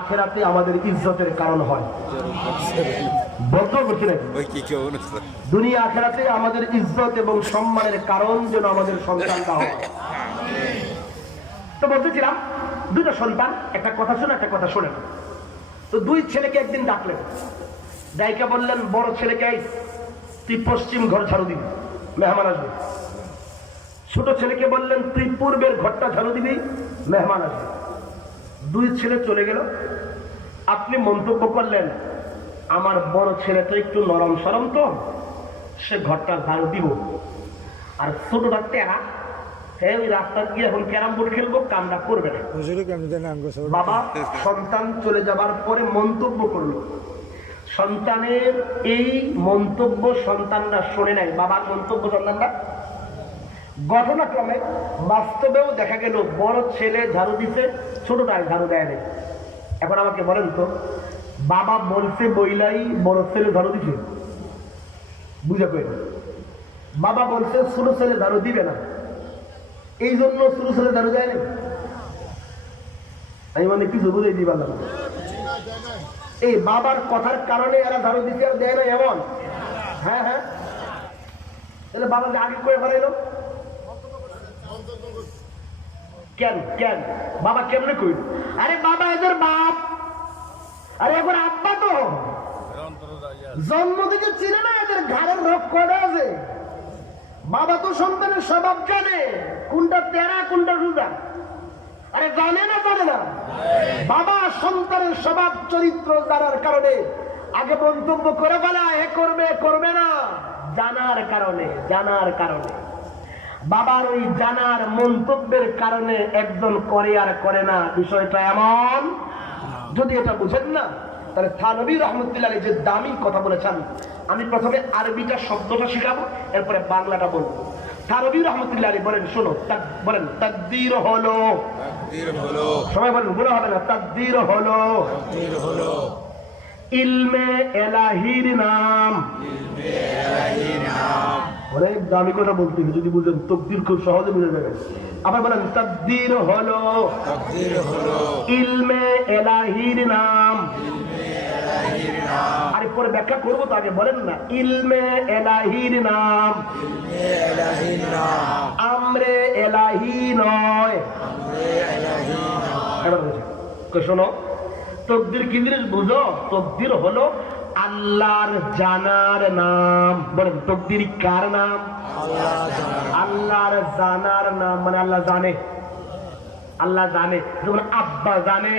আখিরাতে আমাদের ইজ্জতের কারণ হয়। বলতে বলছি নাকি? দুনিয়া আখিরাতে আমাদের ইজ্জত এবং সম্মানের কারণ যেন আমাদের সন্তানটা হয়। তো বলতেছিলাম দুটো সন্তান, একটা কথা শুনে একটা কথা শোনেন। তো দুই ছেলেকে একদিন ডাকলেন, ডাইকা বললেন বড় ছেলেকে তুই পশ্চিম ঘর ঝাড়ু দিবি, মেহমান আসবে। ছোট ছেলেকে বললেন তুই পূর্বের ঘরটা ঝাড়ু দিবি, মেহমান আসবে। দুই ছেলে চলে গেল। আপনি মন্তব্য করলেন আমার বড় ছেলে তো একটু নরম সরম, তো সে ঘরটা ঝাড়ু দিব, আর ছোটটা টেরা, হ্যাঁ ওই রাস্তা গিয়ে এখন ক্যারাম বোর্ড খেলবো, কামটা করবে না। বাবা সন্তান চলে যাবার পরে মন্তব্য করলো, সন্তানের এই মন্তব্য সন্তানরা শোনে নাই, বাবার মন্তব্য সন্তানরা। ঘটনাক্রমে বাস্তবেও দেখা গেল বড় ছেলে ঝাড়ু দিছে, ছোটটায় ঝাড়ু দেয় নাই। এখন আমাকে বলেন তো, বাবা বলছে বইলাই বড় ছেলে ঝাড়ু দিছে, বুঝা পেয়ে বাবা বলছে ছোট ছেলে ঝাড়ু দিবে না, এই জন্য ছোট ছেলে ঝাড়ু দেয় নাই। আমি মানে কিছু বুঝে দিই পারলাম, এই বাবার কথার কারণে এরা ঝাড়ু দিতে আর দেয় না এমন? হ্যাঁ হ্যাঁ, তাহলে বাবাকে আগে করে ফেলাইলো কেন? কেন বাবা কেমনে কইল? আরে বাবা এদের বাপ, আরে এখন আব্বা তো জন্ম থেকে চিনে না, এদের ঘাড়ের রোগ কয়টা আছে। বাবা তো সন্তানের স্বভাব জানে, কোনটা তেরা কোনটা রোজা। আরে জানে না, জানে না। বাবা সন্তানের স্বভাব চরিত্র জানার কারণে আগে মন্তব্য করে ফেলা, এ করবে করবে না, জানার কারণে। জানার কারণে বাবার ওই জানার মন্তব্যের কারণে একজন করে আর করে না, বিষয়টা এমন। যদি এটা বুঝেন না, তাহলে থানভী রহমতুল্লাহ যে দামি কথা বলেছেন, আমি প্রথমে আরবিটা শব্দটা শিখাবো, এরপরে বাংলাটা বলবো। থানভী রহমতুল্লাহ বলেন, শোনো, বলেন তাকদীর হলো, সবাই বলেন, বলে হবে না, তাকদীর হলো ইলমে এলাহির নাম। অনেক দামি কথা বলতে, যদি বুঝেন তাকদীর খুব সহজে বুঝে যাবে। আবার বলেন তাকদীর হলো ইলমে এলাহির নাম। আর পরে ব্যাখ্যা করবো, তো আগে বলেন না, ইলমে এলাহির নাম, আমরে এলাহি নয়। এবার বুঝে শোনো, তাকদীর কি জিনিস বুঝো? তাকদীর হলো আল্লাহর জানার নাম। বলেন তাকদীর কার নাম? আল্লাহর জানার নাম, মানে আল্লাহ জানে। আল্লাহ জানে, যেমন আব্বা জানে,